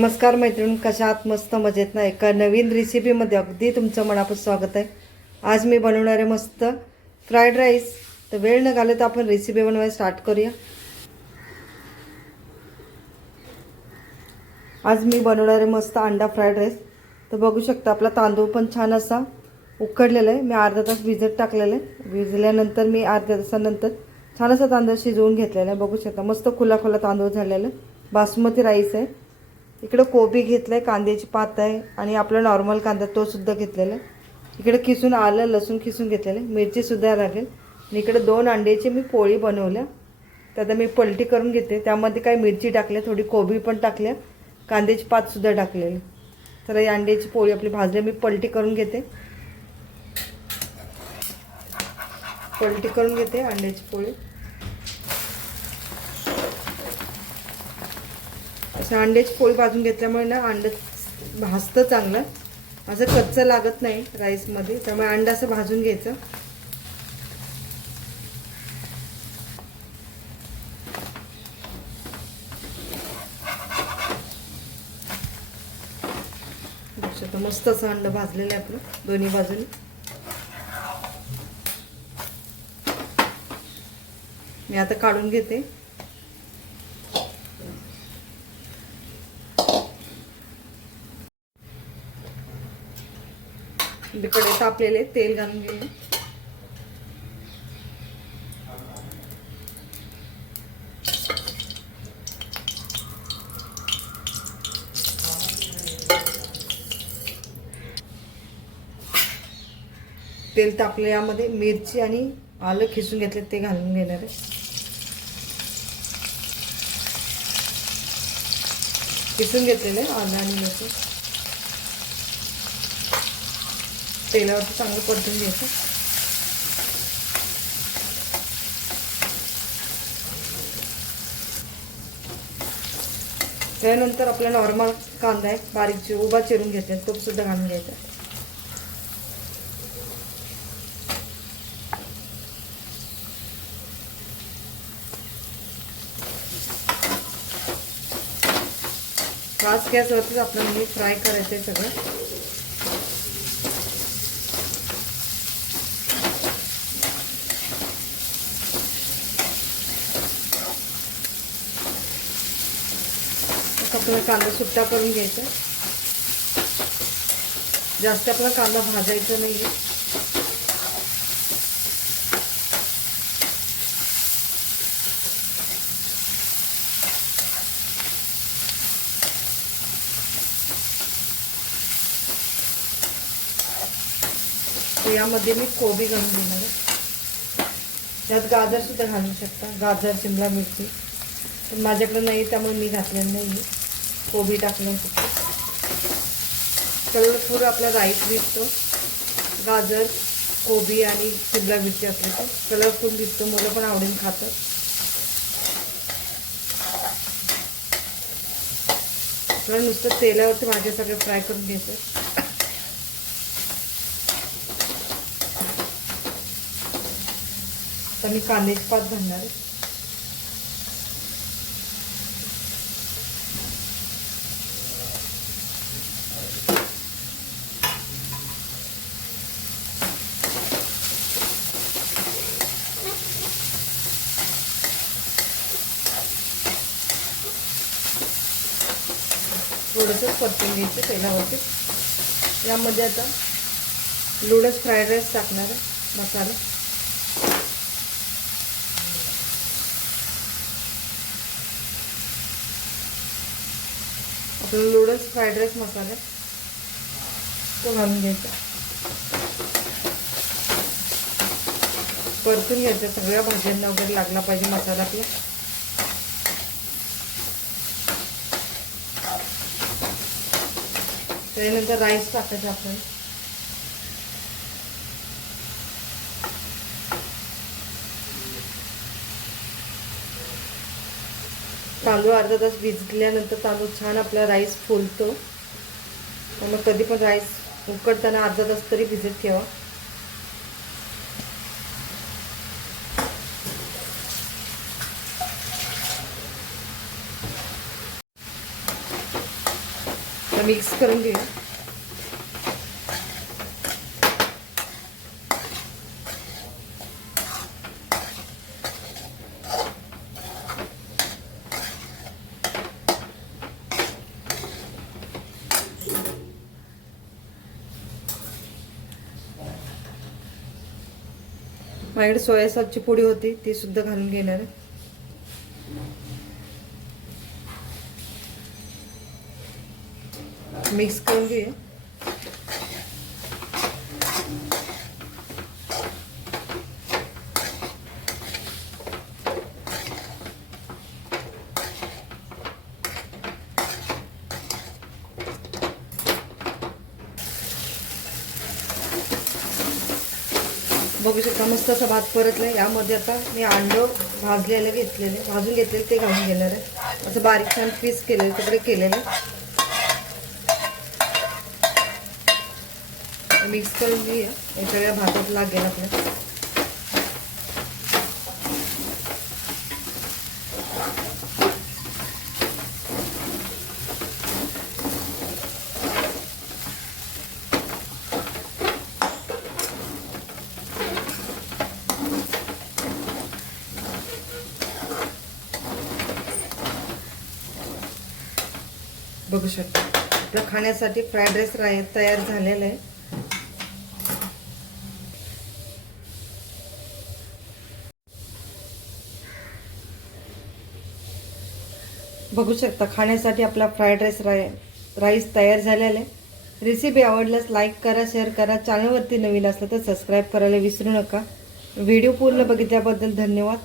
नमस्कार मैत्रिणी कशा आत मस्त मजेत ना? एका नवीन रेसिपीमध्ये अगदी तुमचं मनापासून स्वागत आहे. आज मी बनवणार आहे मस्त फ्राईड राईस तर वेळ न घालत आपण रेसिपी बनवायला स्टार्ट करूया. आज मी बनवणार आहे मस्त अंडा फ्राईड राईस तर बघू शकता आपला तांदूळ पण छान असा उकडलेला आहे. मी अर्धा तास भिजत टाकलेला आहे. भिजल्यानंतर मी अर्ध्या तासानंतर छान असा तांदूळ शिजवून घेतलेला आहे. बघू शकता मस्त खुला खुला तांदूळ झालेला आहे. बासमती राईस आहे. इकडं कोबी घेतलं आहे कांद्याची पात आहे आणि आपला नॉर्मल कांदा तो सुद्धा घेतलेला आहे. इकडे किसून आलं लसूण किसून घेतलेलं आहे. मिरचीसुद्धा लागेल. आणि इकडे दोन अंड्याची मी पोळी बनवल्या. तर आता मी पलटी करून घेते. त्यामध्ये काही मिरची टाकल्या थोडी कोबी पण टाकल्या कांद्याची पातसुद्धा टाकलेली तर ही अंड्याची पोळी आपली भाजली मी पलटी करून घेते. पलटी करून घेते अंड्याची पोळी. असं अंड्याची पोळी भाजून घेतल्यामुळे ना अंड भाजतं चांगलं. असं कच्चं लागत नाही राईसमध्ये त्यामुळे अंडा असं भाजून घ्यायचं. बघू मस्त असं अंड भाजलेलं आहे आपलं दोन्ही बाजूने. मी आता काढून घेते. इकडे तापलेले तेल घालून घेऊ तेल तापले यामध्ये मिरची आणि आलं खिसून घेतले ते घालून घेणार आहे. खिसून घेतलेलं आहे आलं आणि मिरची. तेलावरती चांगलं परतून घ्यायचं. त्यानंतर आपला नॉर्मल कांदा आहे बारीक चि उभा चिरून घेते तो सुद्धा घालून घ्यायचा. फास्ट गॅसवरतीच आपल्याला हे फ्राय करायचं आहे सगळं. आपल्याला कांदा सुट्टा करून घ्यायचा जास्त आपला कांदा भाजायचा नाही यामध्ये मी कोबी घालून देणार आहे. त्यात गाजर सुद्धा घालू शकता. गाजर शिमला मिरची. पण माझ्याकडे नाही त्यामुळे मी घातलेलं नाही कोबी टाकलं. फक्त कलरफुल आपला राईस दिसतो गाजर कोबी आणि शिमला मिरची असले तर. कलरफुल दिसतो मुलं पण आवडीन खातात. आपल्याला नुसतं तेलावरती माझे सगळे फ्राय करून घ्यायचं. तर मी कांद्याची पात घालणार आहे. थोडंसं परतून घ्यायचं तेलावरती. यामध्ये आता लोडस फ्राईड राईस टाकणार आहे मसाला. आपला लोडस फ्राईड राईस मसाला तो घालून घ्यायचा. परतून घ्यायचा सगळ्या भाज्यांना वगैरे लागला पाहिजे मसाला आपला. त्यानंतर राईस टाकायचा आपण. तांदूळ अर्धा तास भिजल्यानंतर तांदूळ छान आपला राईस फुलतो. मग कधी पण राईस उकडताना अर्धा तास तरी भिजत ठेवा. आता मिक्स करून घेऊया. माझ्याकडे सोया सॉसची पोळी होती ती सुद्धा घालून घेणार आहे. मिक्स करून घेऊया बघू शकता मस्त असा भात परतलाय. यामध्ये आता मी अंडं भाजलेलं घेतलेले. भाजून घेतलेले ते घालून घेणार आहे. असं बारीक छान पीस केलेलं तिकडे केलेलं. मिक्स करून घेऊया हे सगळ्या भातात लागेल आपल्या बघू शकता. आपल्या खाण्यासाठी फ्राईड राईस राय तयार झालेला आहे. बघू शकता खाण्यासाठी आपला फ्राईड राईस राय राईस तयार झालेला आहे. रेसिपी आवडल्यास लाईक करा शेअर करा. चॅनलवरती नवीन असलं तर सबस्क्राईब करायला विसरू नका. व्हिडिओ पूर्ण बघितल्याबद्दल धन्यवाद.